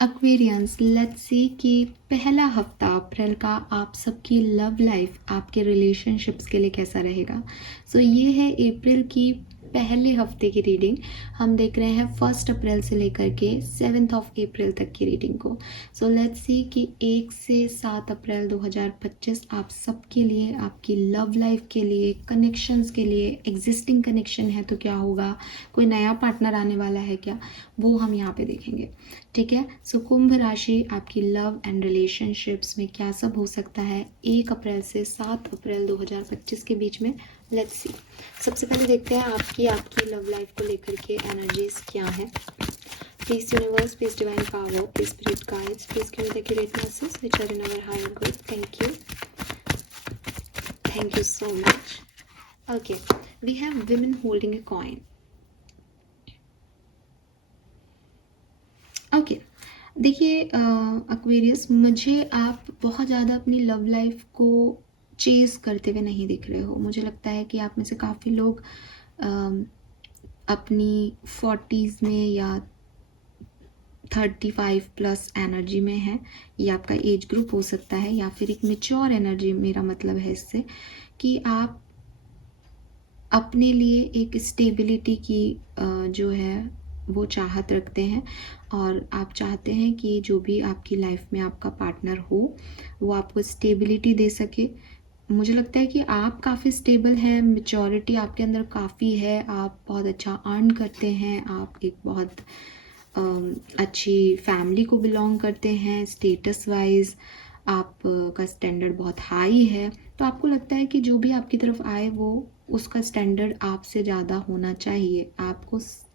Aquarians, let's see कि पहला हफ्ता अप्रैल का आप सबकी लव लाइफ, आपके रिलेशनशिप्स के लिए कैसा रहेगा। सो ये है अप्रैल की पहले हफ्ते की रीडिंग। हम देख रहे हैं 1 अप्रैल से लेकर के 7 अप्रैल तक की रीडिंग को। सो लेट्स सी कि 1 से 7 अप्रैल 2025 आप सबके लिए, आपकी लव लाइफ के लिए, कनेक्शंस के लिए, एग्जिस्टिंग कनेक्शन है तो क्या होगा, कोई नया पार्टनर आने वाला है क्या, वो हम यहाँ पे देखेंगे। ठीक है। सो कुंभ राशि, आपकी लव एंड रिलेशनशिप्स में क्या सब हो सकता है 1 अप्रैल से 7 अप्रैल 2025 के बीच में। Let's see. सबसे पहले देखते हैं आपकी लव लाइफ को लेकर के एनर्जीज क्या है। Please universe, please divine power, please spirit guides, please give me the accurate message which are in our higher good. Thank you so much. Okay, we have women holding a coin. Okay, देखिए Aquarius, मुझे आप बहुत ज़्यादा अपनी love life को Chase करते हुए नहीं दिख रहे हो। मुझे लगता है कि आप में से काफ़ी लोग अपनी 40s में या 35 प्लस एनर्जी में है। ये आपका एज ग्रुप हो सकता है, या फिर एक मेच्योर एनर्जी। मेरा मतलब है इससे कि आप अपने लिए एक स्टेबिलिटी की जो है वो चाहत रखते हैं, और आप चाहते हैं कि जो भी आपकी लाइफ में आपका पार्टनर हो वो आपको स्टेबिलिटी दे सके। मुझे लगता है कि आप काफ़ी स्टेबल हैं, मैच्योरिटी आपके अंदर काफ़ी है, आप बहुत अच्छा अर्न करते हैं, आप एक बहुत अच्छी फैमिली को बिलोंग करते हैं, स्टेटस वाइज आपका स्टैंडर्ड बहुत हाई है। तो आपको लगता है कि जो भी आपकी तरफ आए वो उसका स्टैंडर्ड आपसे ज़्यादा होना चाहिए।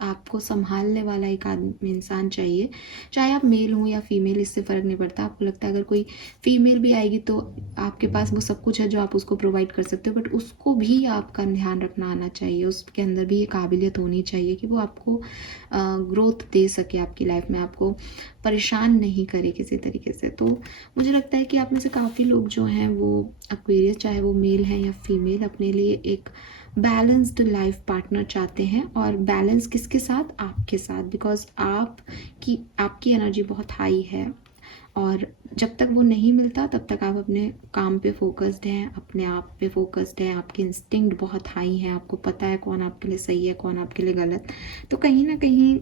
आपको संभालने वाला एक आदमी, इंसान चाहिए, चाहे आप मेल हों या फीमेल, इससे फ़र्क नहीं पड़ता। आपको लगता है अगर कोई फीमेल भी आएगी तो आपके पास वो सब कुछ है जो आप उसको प्रोवाइड कर सकते हो, बट उसको भी आपका ध्यान रखना आना चाहिए, उसके अंदर भी ये काबिलियत होनी चाहिए कि वो आपको ग्रोथ दे सके, आपकी लाइफ में आपको परेशान नहीं करे किसी तरीके से। तो मुझे लगता है कि आप में से काफ़ी लोग जो हैं वो एक्वेरियस, चाहे वो मेल हैं या फीमेल, अपने लिए एक बैलेंस्ड लाइफ पार्टनर चाहते हैं। और बैलेंस किसके साथ? आपके साथ, बिकॉज आपकी एनर्जी बहुत हाई है, और जब तक वो नहीं मिलता तब तक आप अपने काम पे फोकस्ड हैं, अपने आप पे फोकस्ड हैं, आपके इंस्टिंक्ट बहुत हाई हैं, आपको पता है कौन आपके लिए सही है, कौन आपके लिए गलत। तो कहीं ना कहीं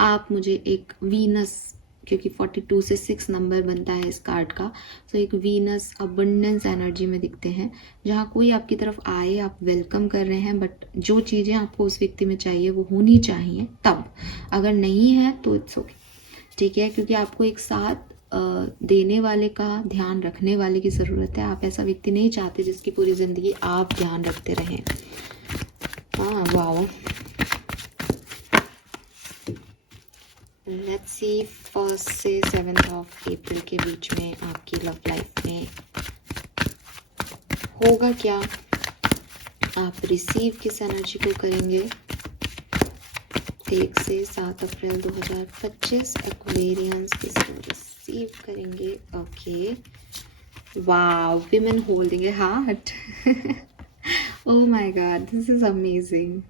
आप मुझे एक वीनस, क्योंकि 42 से 6 नंबर बनता है इस कार्ड का, तो एक वीनस अबंडेंस एनर्जी में दिखते हैं, जहाँ कोई आपकी तरफ आए आप वेलकम कर रहे हैं, बट जो चीज़ें आपको उस व्यक्ति में चाहिए वो होनी चाहिए तब। अगर नहीं है तो इट्स ओके, ठीक है, क्योंकि आपको एक साथ देने वाले का, ध्यान रखने वाले की ज़रूरत है। आप ऐसा व्यक्ति नहीं चाहते जिसकी पूरी ज़िंदगी आप ध्यान रखते रहें। हाँ, वाओ। लेट्स सी 1 से 7 अप्रैल के बीच में आपकी लव लाइफ में होगा क्या, आप रिसीव किस एनर्जी को करेंगे। 1 से 7 अप्रैल 2025 एक्वेरियंस किसको रिसीव करेंगे। Okay, wow, women holding a heart. Oh my god, this is amazing.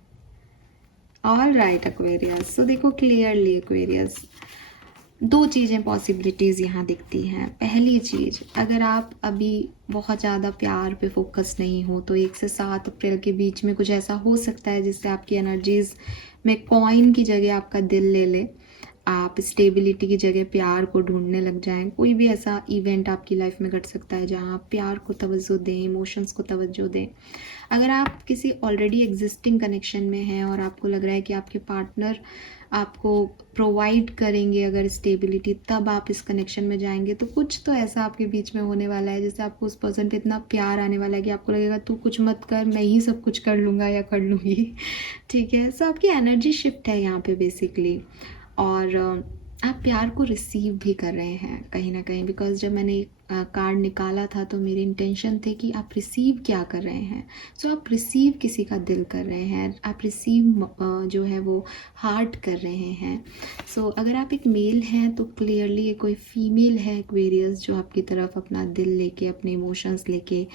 All right Aquarius, so देखो क्लियरली एक्वेरियस, दो चीज़ें पॉसिबिलिटीज़ यहाँ दिखती हैं। पहली चीज़, अगर आप अभी बहुत ज़्यादा प्यार पे फोकस नहीं हो तो 1 से 7 अप्रैल के बीच में कुछ ऐसा हो सकता है जिससे आपकी एनर्जीज़ में कॉइन की जगह आपका दिल ले ले, आप स्टेबिलिटी की जगह प्यार को ढूंढने लग जाएं। कोई भी ऐसा इवेंट आपकी लाइफ में घट सकता है जहाँ आप प्यार को तवज्जो दें, इमोशंस को तवज्जो दें। अगर आप किसी ऑलरेडी एग्जिस्टिंग कनेक्शन में हैं और आपको लग रहा है कि आपके पार्टनर आपको प्रोवाइड करेंगे अगर स्टेबिलिटी, तब आप इस कनेक्शन में जाएंगे, तो कुछ तो ऐसा आपके बीच में होने वाला है जिससे आपको उस पर्सन पे इतना प्यार आने वाला है कि आपको लगेगा तू कुछ मत कर, मैं ही सब कुछ कर लूँगा या कर लूँगी। ठीक है, सो आपकी एनर्जी शिफ्ट है यहाँ पे बेसिकली, और आप प्यार को रिसीव भी कर रहे हैं कहीं ना कहीं, बिकॉज जब मैंने कार्ड निकाला था तो मेरी इंटेंशन थे कि आप रिसीव क्या कर रहे हैं। सो आप रिसीव किसी का दिल कर रहे हैं, आप रिसीव जो है वो हार्ट कर रहे हैं। सो अगर आप एक मेल हैं तो क्लियरली ये कोई फीमेल है एक्वेरियस जो आपकी तरफ अपना दिल लेके, अपने इमोशंस लेके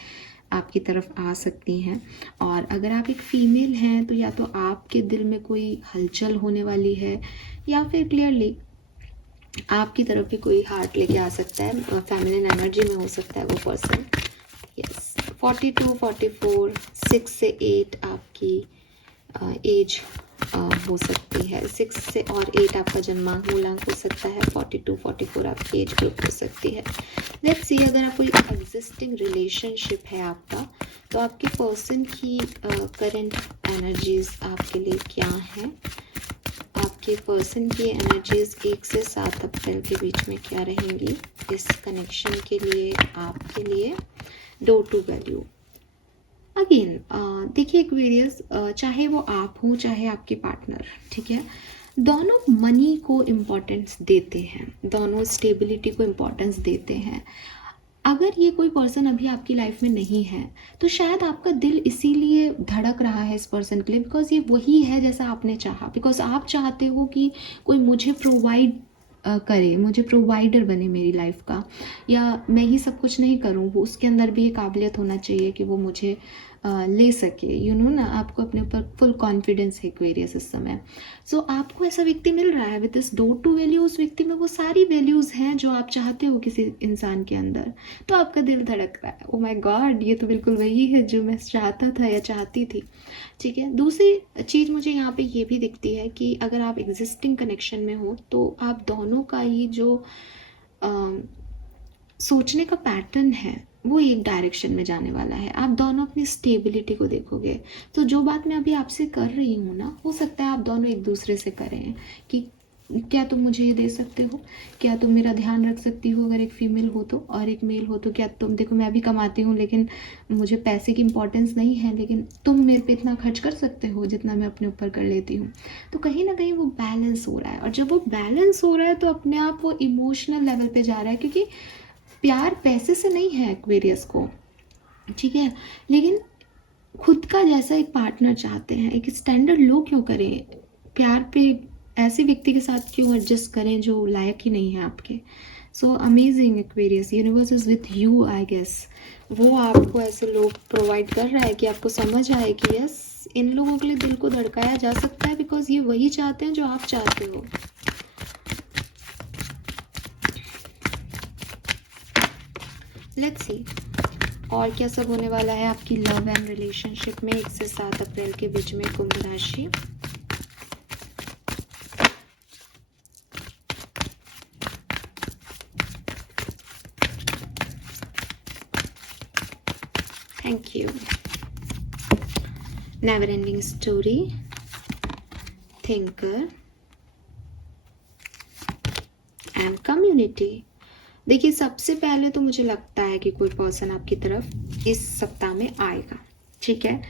आपकी तरफ आ सकती हैं। और अगर आप एक फीमेल हैं तो या तो आपके दिल में कोई हलचल होने वाली है, या फिर क्लियरली आपकी तरफ भी कोई हार्ट लेके आ सकता है, फेमिनिन एनर्जी में हो सकता है वो पर्सन। यस, 42, 44, 6 से 8 आपकी एज हो सकती है। 6 से और 8 आपका जन्मांक मूलांक हो सकता है। 42, 44 आपकी एज ग्रुप हो सकती है। लेट्स सी, अगर आप कोई एग्जिस्टिंग रिलेशनशिप है आपका, तो आपके पर्सन की करंट एनर्जीज आपके लिए क्या है? आपके पर्सन की एनर्जीज 1 से 7 अप्रैल के बीच में क्या रहेंगी इस कनेक्शन के लिए, आपके लिए? डोर टू वैल्यू अगेन, देखिए एक्वेरियस, चाहे वो आप हो चाहे आपके पार्टनर, ठीक है, दोनों मनी को इम्पोर्टेंस देते हैं, दोनों स्टेबिलिटी को इम्पोर्टेंस देते हैं। अगर ये कोई पर्सन अभी आपकी लाइफ में नहीं है तो शायद आपका दिल इसीलिए धड़क रहा है इस पर्सन के लिए, बिकॉज ये वही है जैसा आपने चाहा, बिकॉज आप चाहते हो कि कोई मुझे प्रोवाइड करे, मुझे प्रोवाइडर बने मेरी लाइफ का, या मैं ही सब कुछ नहीं करूँ, वो उसके अंदर भी ये काबिलियत होना चाहिए कि वो मुझे ले सके, यू नो ना, आपको अपने ऊपर फुल कॉन्फिडेंस है एक्वेरियस इस समय। सो आपको ऐसा व्यक्ति मिल रहा है with this door to value, उस व्यक्ति में वो सारी वैल्यूज़ हैं जो आप चाहते हो किसी इंसान के अंदर, तो आपका दिल धड़क रहा है, ओ माय गॉड, ये तो बिल्कुल वही है जो मैं चाहता था या चाहती थी, ठीक है। दूसरी चीज़ मुझे यहाँ पे ये भी दिखती है कि अगर आप एग्जिस्टिंग कनेक्शन में हो तो आप दोनों का ही जो सोचने का पैटर्न है वो एक डायरेक्शन में जाने वाला है। आप दोनों अपनी स्टेबिलिटी को देखोगे, तो जो बात मैं अभी आपसे कर रही हूँ ना, हो सकता है आप दोनों एक दूसरे से करें कि क्या तुम मुझे ये दे सकते हो, क्या तुम मेरा ध्यान रख सकती हो अगर एक फीमेल हो तो, और एक मेल हो तो क्या तुम, देखो मैं भी कमाती हूँ लेकिन मुझे पैसे की इंपॉर्टेंस नहीं है, लेकिन तुम मेरे पे इतना खर्च कर सकते हो जितना मैं अपने ऊपर कर लेती हूँ। तो कहीं ना कहीं वो बैलेंस हो रहा है, और जब वो बैलेंस हो रहा है तो अपने आप वो इमोशनल लेवल पे जा रहा है, क्योंकि प्यार पैसे से नहीं है एक्वेरियस को, ठीक है, लेकिन खुद का जैसा एक पार्टनर चाहते हैं। एक स्टैंडर्ड लो क्यों करें प्यार पे, ऐसे व्यक्ति के साथ क्यों एडजस्ट करें जो लायक ही नहीं है आपके। So amazing Aquarius, universe is with you I guess. वो आपको ऐसे लोग प्रोवाइड कर रहा है कि आपको समझ आए कि यस, इन लोगों के लिए दिल को धड़काया जा सकता है, बिकॉज ये वही चाहते हैं जो आप चाहते हो। लेट्स सी और क्या सब होने वाला है आपकी लव एंड रिलेशनशिप में 1 से 7 अप्रैल के बीच में, कुंभ राशि। Thank you. Never ending story, thinker and community. देखिए, सबसे पहले तो मुझे लगता है कि कोई पर्सन आपकी तरफ इस सप्ताह में आएगा, ठीक है।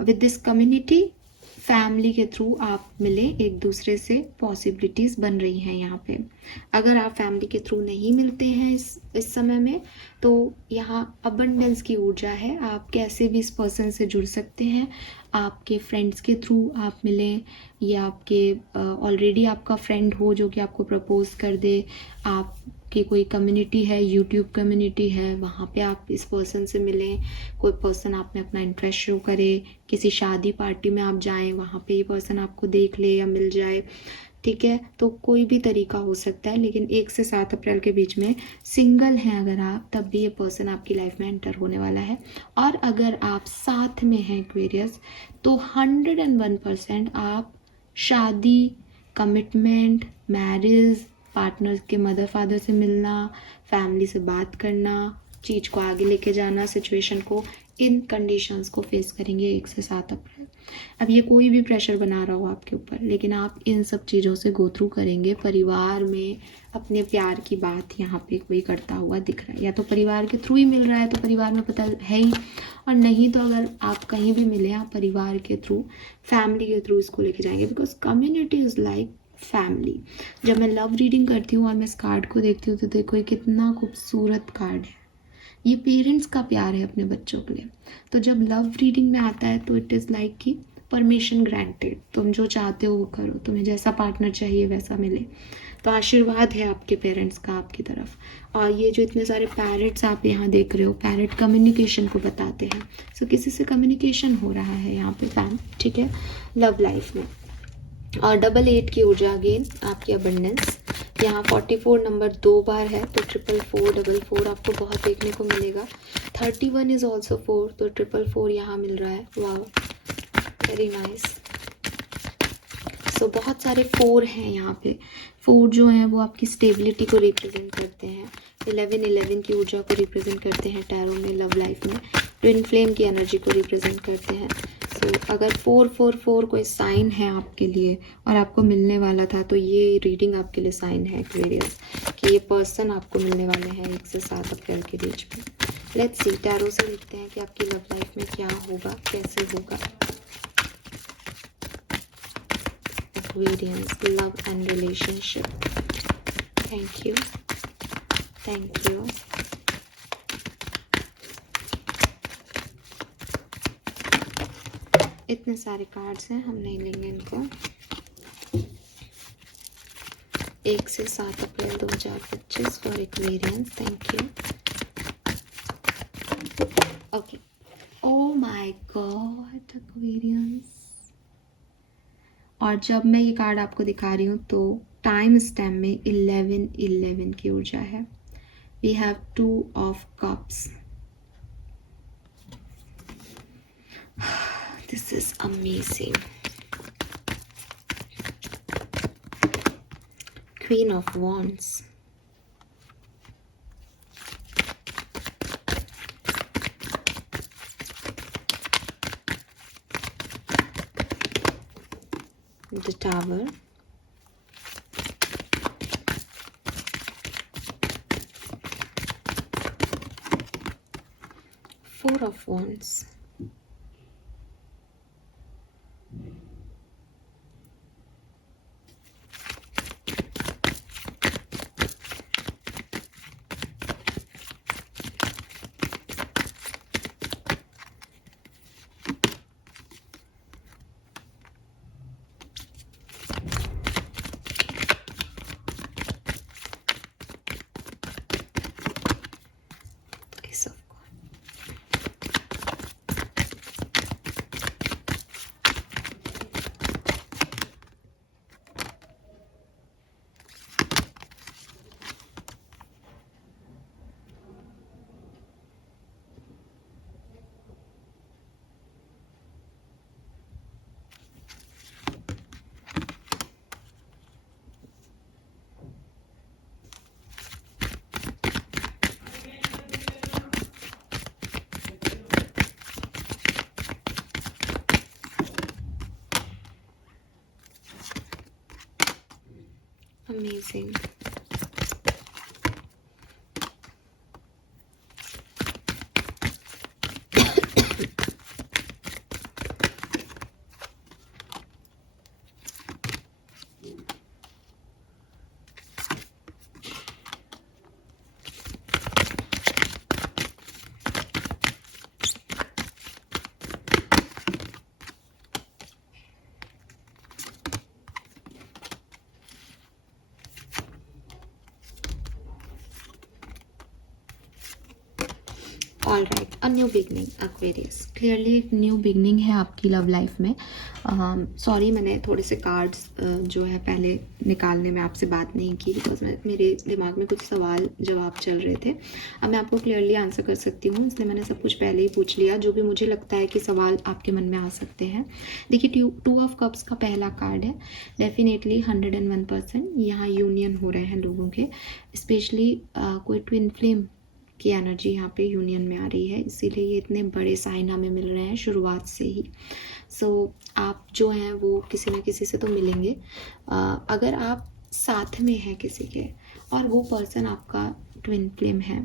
विद दिस कम्युनिटी, फैमिली के थ्रू आप मिले एक दूसरे से, पॉसिबिलिटीज़ बन रही हैं यहाँ पे। अगर आप फैमिली के थ्रू नहीं मिलते हैं इस समय में, तो यहाँ अबंडेंस की ऊर्जा है, आप कैसे भी इस पर्सन से जुड़ सकते हैं। आपके फ्रेंड्स के थ्रू आप मिलें, या आपके ऑलरेडी आपका फ्रेंड हो जो कि आपको प्रपोज कर दे, आप कि कोई कम्युनिटी है, यूट्यूब कम्युनिटी है, वहाँ पे आप इस पर्सन से मिलें, कोई पर्सन आप में अपना इंटरेस्ट शो करे, किसी शादी पार्टी में आप जाएं, वहाँ पे ये पर्सन आपको देख ले या मिल जाए, ठीक है। तो कोई भी तरीका हो सकता है, लेकिन 1 से 7 अप्रैल के बीच में सिंगल हैं अगर आप, तब भी ये पर्सन आपकी लाइफ में एंटर होने वाला है। और अगर आप साथ में हैं एक्वेरियस, तो 101% आप शादी, कमिटमेंट, मैरिज, पार्टनर्स के मदर फादर से मिलना, फैमिली से बात करना, चीज़ को आगे लेके जाना, सिचुएशन को, इन कंडीशंस को फेस करेंगे 1 से 7 अप्रैल। अब ये कोई भी प्रेशर बना रहा हो आपके ऊपर, लेकिन आप इन सब चीज़ों से गो थ्रू करेंगे। परिवार में अपने प्यार की बात यहाँ पे कोई करता हुआ दिख रहा है, या तो परिवार के थ्रू ही मिल रहा है तो परिवार में पता है ही, और नहीं तो अगर आप कहीं भी मिले, आप परिवार के थ्रू, फैमिली के थ्रू इसको लेके जाएंगे, because community is like family. जब मैं लव रीडिंग करती हूँ और मैं इस कार्ड को देखती हूँ तो देखो ये कितना खूबसूरत कार्ड है, ये पेरेंट्स का प्यार है अपने बच्चों के लिए। तो जब लव रीडिंग में आता है तो इट इज़ लाइक कि परमिशन ग्रांटेड, तुम जो चाहते हो वो करो, तुम्हें जैसा पार्टनर चाहिए वैसा मिले। तो आशीर्वाद है आपके पेरेंट्स का आपकी तरफ। और ये जो इतने सारे पैरेट्स आप यहाँ देख रहे हो, पैरेट कम्युनिकेशन को बताते हैं। सो किसी से कम्युनिकेशन हो रहा है यहाँ पे फैम, ठीक है, लव लाइफ में। और 88 की ऊर्जा अगेन आपकी अबंडेंस, यहाँ 44 नंबर 2 बार है तो 4444 आपको बहुत देखने को मिलेगा। 31 इज ऑल्सो 4 तो 444 यहाँ मिल रहा है। वाह, वेरी नाइस। सो बहुत सारे 4 हैं यहाँ पे। 4 जो हैं वो आपकी स्टेबिलिटी को रिप्रेजेंट करते हैं। 11 की ऊर्जा को रिप्रेजेंट करते हैं टैरो में, लव लाइफ में। ट्विन फ्लेम की एनर्जी को रिप्रेजेंट करते हैं। सो अगर 444 कोई साइन है आपके लिए और आपको मिलने वाला था तो ये रीडिंग आपके लिए साइन है एक्वेरियस कि ये पर्सन आपको मिलने वाले हैं 1 से 7 अप्रैल के बीच में। लेट्स सी, टैरो से देखते हैं कि आपकी लव लाइफ में क्या होगा, कैसे होगा। Aquarians, love and relationship. Thank you. Thank you. इतने सारे कार्ड्स हैं, हम नहीं लेंगे इनको। 1 से 7 अप्रैल 2025 for Aquarians. Thank you. Okay. Oh my God Aquarians. और जब मैं ये कार्ड आपको दिखा रही हूँ तो टाइम स्टैम्प में 11 की ऊर्जा है। We have 2 of cups. This is amazing. Queen of wands. The Tower. Four of Wands. Ace of Amazing. All right, a new beginning Aquarius. Clearly एक न्यू बिगनिंग है आपकी लव लाइफ में। Sorry मैंने थोड़े से कार्ड्स जो है पहले निकालने में आपसे बात नहीं की बिकॉज मेरे दिमाग में कुछ सवाल जवाब चल रहे थे। अब मैं आपको क्लियरली आंसर कर सकती हूँ, इसलिए मैंने सब कुछ पहले ही पूछ लिया जो भी मुझे लगता है कि सवाल आपके मन में आ सकते हैं। देखिए 2 ऑफ कप्स का पहला कार्ड है। डेफिनेटली 101% यहाँ यूनियन हो रहे हैं लोगों के, स्पेशली कोई ट्विन फ्लेम की एनर्जी यहाँ पे यूनियन में आ रही है, इसीलिए ये इतने बड़े साइन हमें मिल रहे हैं शुरुआत से ही। सो आप जो हैं वो किसी न किसी से तो मिलेंगे। अगर आप साथ में हैं किसी के और वो पर्सन आपका ट्विन फ्लेम है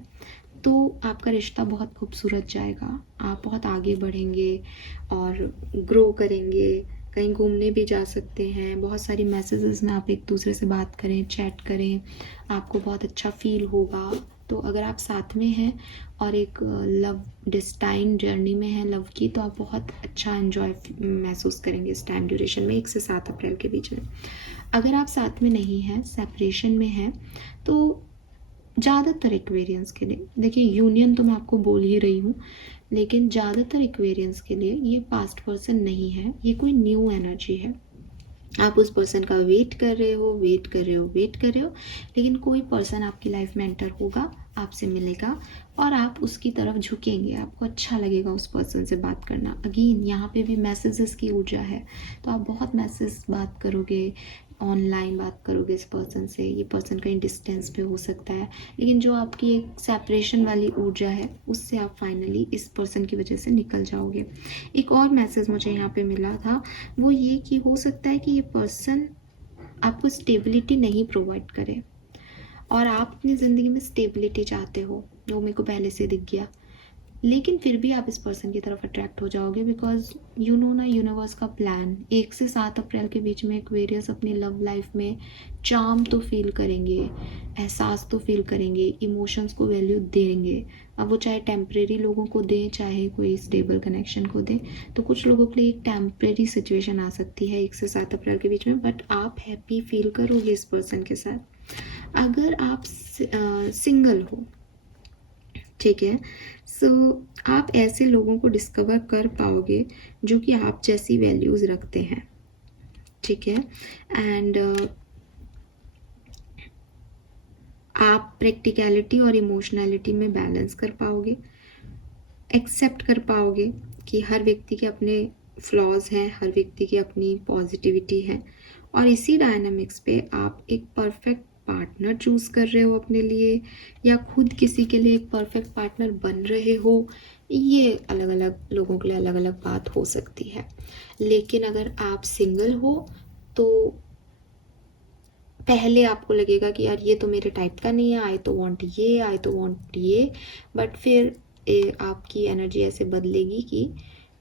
तो आपका रिश्ता बहुत खूबसूरत जाएगा। आप बहुत आगे बढ़ेंगे और ग्रो करेंगे, कहीं घूमने भी जा सकते हैं। बहुत सारी मैसेजेस में आप एक दूसरे से बात करें, चैट करें, आपको बहुत अच्छा फील होगा। तो अगर आप साथ में हैं और एक लव डिस्टाइन जर्नी में है लव की, तो आप बहुत अच्छा एंजॉय महसूस करेंगे इस टाइम ड्यूरेशन में 1 से 7 अप्रैल के बीच में। अगर आप साथ में नहीं हैं, सेपरेशन में हैं, तो ज़्यादातर एक्वेरियंस के लिए, देखिए यूनियन तो मैं आपको बोल ही रही हूँ, लेकिन ज़्यादातर एक्वेरियंस के लिए ये पास्ट पर्सन नहीं है, ये कोई न्यू एनर्जी है। आप उस पर्सन का वेट कर रहे हो, वेट कर रहे हो, वेट कर रहे हो, लेकिन कोई पर्सन आपकी लाइफ में एंटर होगा, आपसे मिलेगा और आप उसकी तरफ झुकेंगे, आपको अच्छा लगेगा उस पर्सन से बात करना। अगेन यहाँ पे भी मैसेजेस की ऊर्जा है, तो आप बहुत मैसेज बात करोगे, ऑनलाइन बात करोगे इस पर्सन से। ये पर्सन कहीं डिस्टेंस पे हो सकता है, लेकिन जो आपकी एक सेपरेशन वाली ऊर्जा है उससे आप फाइनली इस पर्सन की वजह से निकल जाओगे। एक और मैसेज मुझे यहाँ पे मिला था, वो ये कि हो सकता है कि ये पर्सन आपको स्टेबिलिटी नहीं प्रोवाइड करे और आप अपनी ज़िंदगी में स्टेबिलिटी चाहते हो, वो मेरे को पहले से दिख गया, लेकिन फिर भी आप इस पर्सन की तरफ अट्रैक्ट हो जाओगे बिकॉज यू नो ना यूनिवर्स का प्लान। 1 से 7 अप्रैल के बीच में एक्वेरियस अपनी लव लाइफ में चार्म तो फील करेंगे, एहसास तो फील करेंगे, इमोशंस को वैल्यू देंगे। अब वो चाहे टेम्परेरी लोगों को दें, चाहे कोई स्टेबल कनेक्शन को दें। तो कुछ लोगों के लिए एक टेम्परेरी सिचुएशन आ सकती है 1 से 7 अप्रैल के बीच में, बट आप हैप्पी फील करोगे इस पर्सन के साथ। अगर आप सिंगल हो, ठीक है, सो आप ऐसे लोगों को डिस्कवर कर पाओगे जो कि आप जैसी वैल्यूज़ रखते हैं, ठीक है। एंड आप प्रैक्टिकलिटी और इमोशनैलिटी में बैलेंस कर पाओगे, एक्सेप्ट कर पाओगे कि हर व्यक्ति के अपने फ्लॉज हैं, हर व्यक्ति की अपनी पॉजिटिविटी है, और इसी डायनामिक्स पे आप एक परफेक्ट पार्टनर चूज़ कर रहे हो अपने लिए, या खुद किसी के लिए एक परफेक्ट पार्टनर बन रहे हो। ये अलग अलग लोगों के लिए अलग अलग बात हो सकती है, लेकिन अगर आप सिंगल हो तो पहले आपको लगेगा कि यार ये तो मेरे टाइप का नहीं है, आई तो वांट ये, आई तो वांट ये, बट फिर आपकी एनर्जी ऐसे बदलेगी कि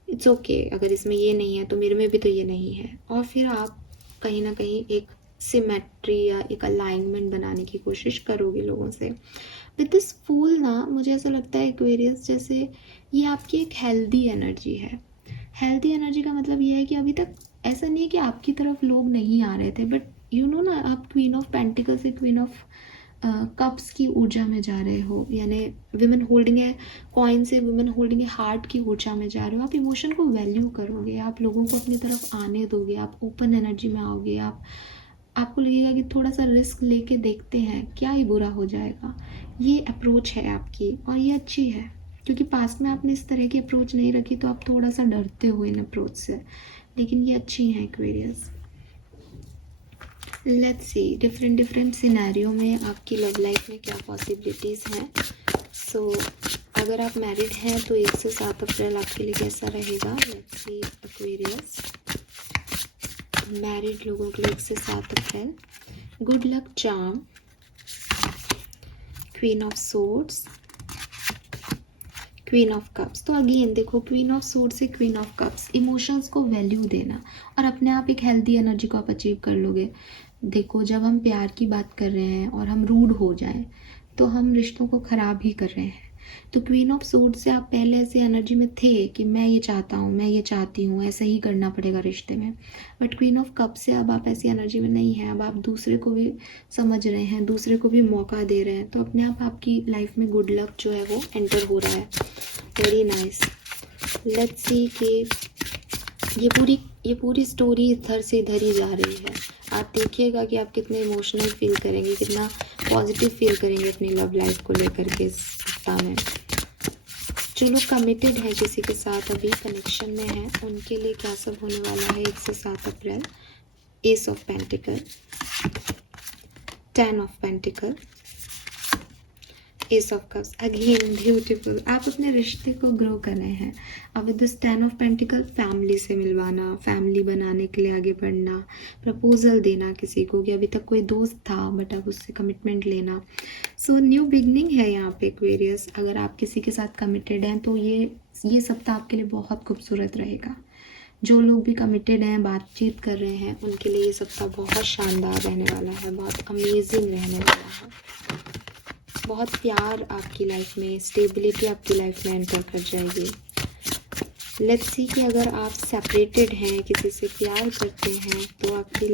इट्स ओके, अगर इसमें ये नहीं है तो मेरे में भी तो ये नहीं है, और फिर आप कहीं ना कहीं एक सिमेट्री या एक अलाइनमेंट बनाने की कोशिश करोगे लोगों से। विद दिस फूल ना, मुझे ऐसा लगता है एक्वेरियस जैसे ये आपकी एक हेल्दी एनर्जी है। हेल्दी एनर्जी का मतलब ये है कि अभी तक ऐसा नहीं है कि आपकी तरफ लोग नहीं आ रहे थे, बट यू नो ना, आप क्वीन ऑफ पेंटिकल से क्वीन ऑफ कप्स की ऊर्जा में जा रहे हो, यानी विमेन होल्डिंग ए कॉइन से विमेन होल्डिंग ए हार्ट की ऊर्जा में जा रहे हो। आप इमोशन को वैल्यू करोगे, आप लोगों को अपनी तरफ आने दोगे, आप ओपन एनर्जी में आओगे, आपको लगेगा कि थोड़ा सा रिस्क लेके देखते हैं, क्या ही बुरा हो जाएगा। ये अप्रोच है आपकी और ये अच्छी है, क्योंकि पास्ट में आपने इस तरह की अप्रोच नहीं रखी तो आप थोड़ा सा डरते हो इन अप्रोच से, लेकिन ये अच्छी है Aquarius. Let's see different different scenario में आपकी लव लाइफ में क्या पॉसिबिलिटीज़ हैं। सो अगर आप मैरिड हैं तो 1 से 7 अप्रैल आपके लिए कैसा रहेगा। लेट्स सी एक्वेरियस, मैरिड लोगों के लिए 1 से 7 अप्रैल, good luck charm, queen of swords, queen of cups. तो अगेन देखो, क्वीन ऑफ सोर्ड से क्वीन ऑफ कप्स, इमोशंस को वैल्यू देना और अपने आप एक हेल्दी एनर्जी को आप अचीव कर लोगे। देखो, जब हम प्यार की बात कर रहे हैं और हम रूड हो जाएं तो हम रिश्तों को ख़राब ही कर रहे हैं। तो क्वीन ऑफ सोर्ड से आप पहले ऐसी एनर्जी में थे कि मैं ये चाहता हूँ, मैं ये चाहती हूँ, ऐसा ही करना पड़ेगा रिश्ते में, बट क्वीन ऑफ कप से अब आप ऐसी एनर्जी में नहीं हैं। अब आप दूसरे को भी समझ रहे हैं, दूसरे को भी मौका दे रहे हैं, तो अपने आप आपकी लाइफ में गुड लक जो है वो एंटर हो रहा है। Very nice. लेट्स सी कि ये पूरी स्टोरी इधर से इधर ही जा रही है। आप देखिएगा कि आप कितने इमोशनल फील करेंगे, कितना पॉजिटिव फील करेंगे अपनी लव लाइफ को लेकर के इस सप्ताह में। जो लोग कमिटेड हैं किसी के साथ, अभी कनेक्शन में हैं, उनके लिए क्या सब होने वाला है 1 से 7 अप्रैल। Ace of pentacle, 10 of pentacle, ace of cups. Again beautiful, आप अपने रिश्ते को ग्रो कर रहे हैं। अब with this 10 of pentacle, family से मिलवाना, फैमिली बनाने के लिए आगे बढ़ना, प्रपोजल देना किसी को, कि अभी तक कोई दोस्त था बट अब उससे कमिटमेंट लेना। सो न्यू बिगनिंग है यहाँ पे एक्वेरियस। अगर आप किसी के साथ कमिटेड हैं तो ये सप्ताह आपके लिए बहुत खूबसूरत रहेगा। जो लोग भी कमिटेड हैं, बातचीत कर रहे हैं, उनके लिए ये सप्ताह बहुत शानदार रहने वाला है, बहुत अमेजिंग रहने वाला है। बहुत प्यार आपकी लाइफ में, स्टेबिलिटी आपकी लाइफ में एंटर कर जाएगी। लेट्स सी कि अगर आप सेपरेटेड हैं, किसी से प्यार करते हैं, तो आपकी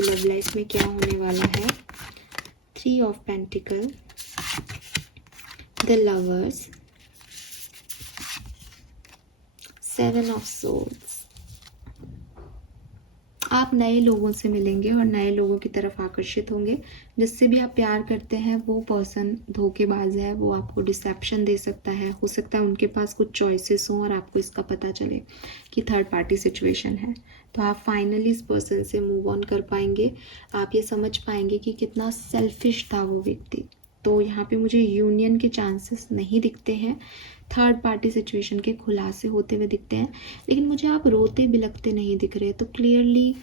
लव लाइफ में क्या होने वाला है। 3 of pentacle, the lovers, 7 of swords, आप नए लोगों से मिलेंगे और नए लोगों की तरफ आकर्षित होंगे। जिससे भी आप प्यार करते हैं वो पर्सन धोखेबाज है, वो आपको डिसेप्शन दे सकता है। हो सकता है उनके पास कुछ चॉइसेस हों और आपको इसका पता चले कि थर्ड पार्टी सिचुएशन है, तो आप फाइनली इस पर्सन से मूव ऑन कर पाएंगे। आप ये समझ पाएंगे कि कितना सेल्फिश था वो व्यक्ति। तो यहाँ पे मुझे यूनियन के चांसेस नहीं दिखते हैं, थर्ड पार्टी सिचुएशन के खुलासे होते हुए दिखते हैं, लेकिन मुझे आप रोते बिलखते नहीं दिख रहे। तो क्लियरली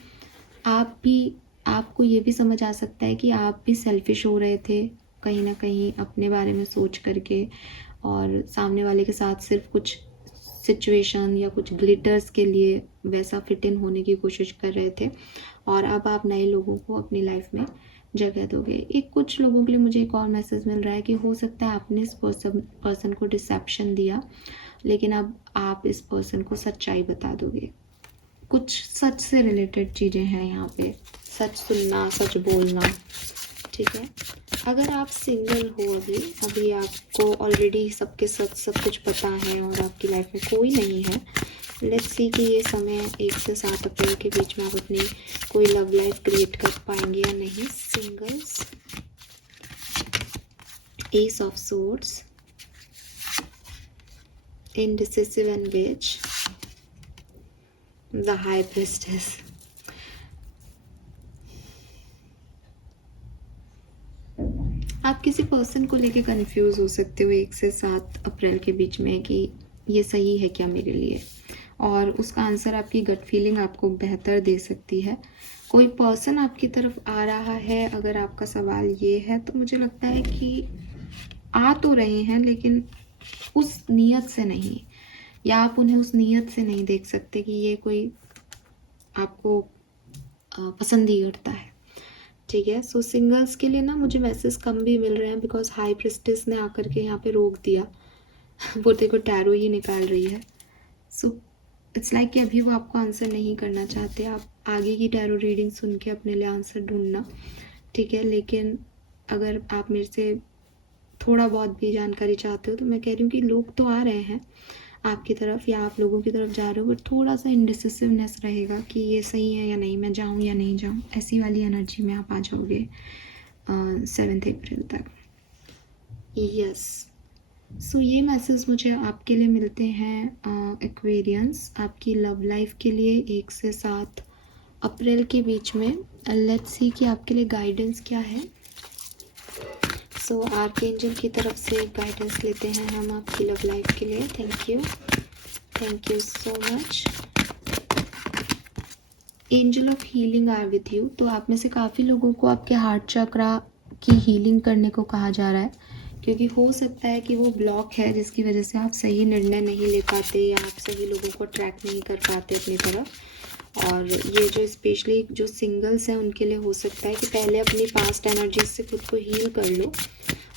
आपको ये भी समझ आ सकता है कि आप भी सेल्फिश हो रहे थे कहीं ना कहीं अपने बारे में सोच करके, और सामने वाले के साथ सिर्फ कुछ सिचुएशन या कुछ ग्लिटर्स के लिए वैसा फिट इन होने की कोशिश कर रहे थे, और अब आप नए लोगों को अपनी लाइफ में जगह दोगे। एक कुछ लोगों के लिए मुझे एक और मैसेज मिल रहा है कि हो सकता है आपने इस पर्सन को डिसेप्शन दिया, लेकिन अब आप इस पर्सन को सच्चाई बता दोगे। कुछ सच से रिलेटेड चीज़ें हैं यहाँ पे, सच सुनना, सच बोलना, ठीक है। अगर आप सिंगल हो अभी आपको ऑलरेडी सबके सब कुछ पता है और आपकी लाइफ में कोई नहीं है, लेट्स सी कि ये समय 1 से 7 अप्रैल के बीच में आप अपनी कोई लव लाइफ क्रिएट कर पाएंगे या नहीं। Singles, S of swords, indecisive and which, the high priestess. आप किसी पर्सन को लेके कंफ्यूज हो सकते हो 1 से 7 अप्रैल के बीच में कि ये सही है क्या मेरे लिए, और उसका आंसर आपकी गट फीलिंग आपको बेहतर दे सकती है। कोई पर्सन आपकी तरफ आ रहा है, अगर आपका सवाल ये है, तो मुझे लगता है कि आ तो रहे हैं लेकिन उस नीयत से नहीं, या आप उन्हें उस नीयत से नहीं देख सकते कि ये कोई आपको पसंद ही करता है, ठीक है। सो सिंगल्स के लिए ना मुझे मैसेज कम भी मिल रहे हैं, बिकॉज हाई प्रीस्टेस ने आकर के यहाँ पे रोक दिया वो देखो टैरो ही निकाल रही है। सो इट्स लाइक कि अभी वो आपको आंसर नहीं करना चाहते, आप आगे की टैरो रीडिंग सुन के अपने लिए आंसर ढूंढना, ठीक है। लेकिन अगर आप मेरे से थोड़ा बहुत भी जानकारी चाहते हो तो मैं कह रही हूँ कि लोग तो आ रहे हैं आपकी तरफ, या आप लोगों की तरफ जा रहे हो, बट थोड़ा सा इंडिसिसिवनेस रहेगा कि ये सही है या नहीं, मैं जाऊँ या नहीं जाऊँ, ऐसी वाली एनर्जी में आप आ जाओगे 7 अप्रैल तक। यस, सो ये मैसेज मुझे आपके लिए मिलते हैं एक्वेरियंस, आपकी लव लाइफ के लिए 1 से 7 अप्रैल के बीच में। लेट्स सी कि आपके लिए गाइडेंस क्या है। सो आर्कएंजल की तरफ से गाइडेंस लेते हैं हम आपकी लव लाइफ के लिए। Thank you so much. Angel of healing are with you. तो आप में से काफ़ी लोगों को आपके हार्ट चक्रा की हीलिंग करने को कहा जा रहा है, क्योंकि हो सकता है कि वो ब्लॉक है जिसकी वजह से आप सही निर्णय नहीं ले पाते, या आप सही लोगों को अट्रैक्ट नहीं कर पाते अपनी तरफ। और ये जो स्पेशली जो सिंगल्स हैं उनके लिए हो सकता है कि पहले अपनी पास्ट एनर्जी से खुद को हील कर लो,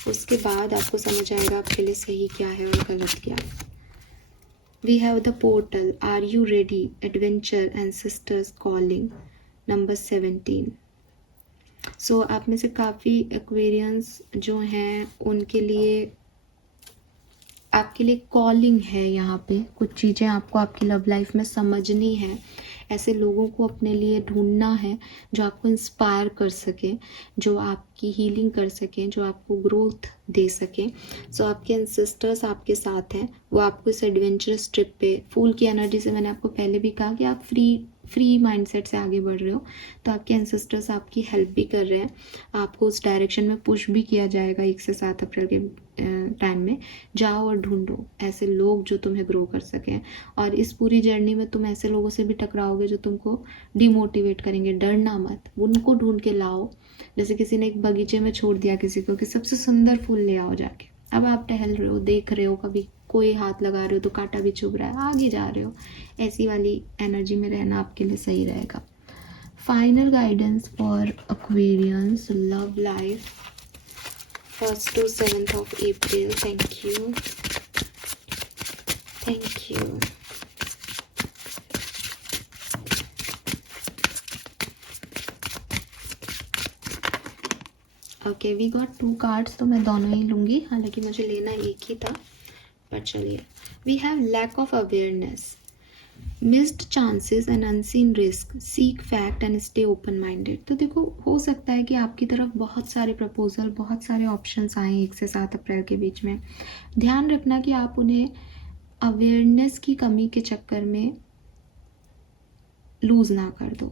उसके बाद आपको समझ आएगा आपके लिए सही क्या है और गलत क्या है। We have the portal, are you ready, adventure, ancestors calling, number 17। सो आप में से काफ़ी एक्वेरियंस जो हैं उनके लिए आपके लिए कॉलिंग है। यहाँ पे कुछ चीज़ें आपको आपकी लव लाइफ में समझनी है, ऐसे लोगों को अपने लिए ढूंढना है जो आपको इंस्पायर कर सके, जो आपकी हीलिंग कर सकें, जो आपको ग्रोथ दे सकें। सो आपके एंसेस्टर्स आपके साथ हैं, वो आपको इस एडवेंचरस ट्रिप पे, फूल की एनर्जी से मैंने आपको पहले भी कहा कि आप फ्री माइंडसेट से आगे बढ़ रहे हो, तो आपके एंसेस्टर्स आपकी हेल्प भी कर रहे हैं, आपको उस डायरेक्शन में पुश भी किया जाएगा 1 से 7 अप्रैल के टाइम में। जाओ और ढूंढो ऐसे लोग जो तुम्हें ग्रो कर सकें, और इस पूरी जर्नी में तुम ऐसे लोगों से भी टकराओगे जो तुमको डिमोटिवेट करेंगे। डरना मत, उनको ढूंढ के लाओ। जैसे किसी ने एक बगीचे में छोड़ दिया किसी को कि सबसे सुंदर फूल ले आओ जाके, अब आप टहल रहे हो, देख रहे हो, कभी कोई हाथ लगा रहे हो तो कांटा भी चुभ रहा है, आगे जा रहे हो, ऐसी वाली एनर्जी में रहना आपके लिए सही रहेगा। Final guidance for Aquarians love life 1st to 7th of April. Thank you. Okay, we got 2 cards, तो मैं दोनों ही लूँगी, हालांकि मुझे लेना एक ही था, पर चलिए। We have lack of awareness. Missed chances and unseen risk, seek fact and stay open minded. तो देखो, हो सकता है कि आपकी तरफ बहुत सारे प्रपोजल, बहुत सारे ऑप्शंस आए 1 से 7 अप्रैल के बीच में। ध्यान रखना कि आप उन्हें अवेयरनेस की कमी के चक्कर में लूज़ ना कर दो।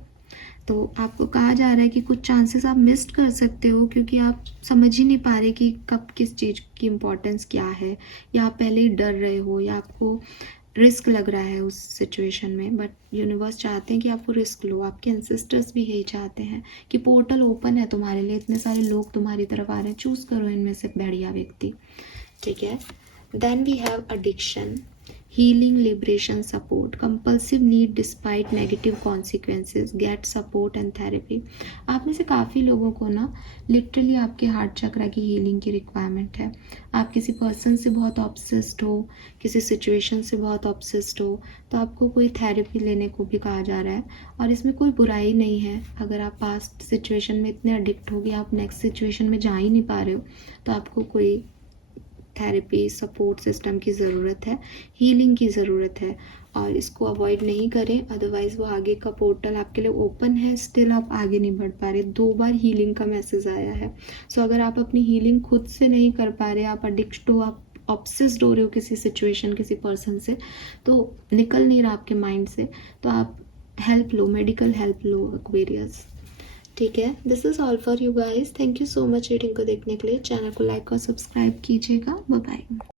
तो आपको कहा जा रहा है कि कुछ चांसेस आप मिस कर सकते हो क्योंकि आप समझ ही नहीं पा रहे कि कब किस चीज़ की इम्पोर्टेंस क्या है, या आप पहले ही डर रहे हो, या आपको रिस्क लग रहा है उस सिचुएशन में। बट यूनिवर्स चाहते हैं कि आप वो रिस्क लो, आपके एंसेस्टर्स भी यही चाहते हैं कि पोर्टल ओपन है तुम्हारे लिए, इतने सारे लोग तुम्हारी तरफ आ रहे हैं, चूज़ करो इनमें से बढ़िया व्यक्ति, ठीक है। Then we have addiction, healing, liberation, support, compulsive need despite negative consequences, get support and therapy। आप में से काफ़ी लोगों को ना लिटरली आपके हार्ट चक्रा की हीलिंग की रिक्वायरमेंट है। आप किसी पर्सन से बहुत ऑब्सेस्ड हो, किसी सिचुएशन से बहुत ऑब्सेस्ड हो, तो आपको कोई थेरेपी लेने को भी कहा जा रहा है। और इसमें कोई बुराई नहीं है, अगर आप पास्ट सिचुएशन में इतने एडिक्ट हो गए आप नेक्स्ट सिचुएशन में जा ही नहीं पा रहे हो, तो आपको कोई थेरेपी सपोर्ट सिस्टम की ज़रूरत है, हीलिंग की ज़रूरत है। और इसको अवॉइड नहीं करें, अदरवाइज़ वो आगे का पोर्टल आपके लिए ओपन है, स्टिल आप आगे नहीं बढ़ पा रहे। 2 बार हीलिंग का मैसेज आया है। सो अगर आप अपनी हीलिंग खुद से नहीं कर पा रहे, आप एडिक्ट हो, आप ऑब्सेस्ड हो रहे हो किसी सिचुएशन, किसी पर्सन से, तो निकल नहीं रहा आपके माइंड से, तो आप हेल्प लो, मेडिकल हेल्प लो एक्वेरियस, ठीक है। This is all for you guys. Thank you so much reading को देखने के लिए। चैनल को लाइक और सब्सक्राइब कीजिएगा। Bye bye.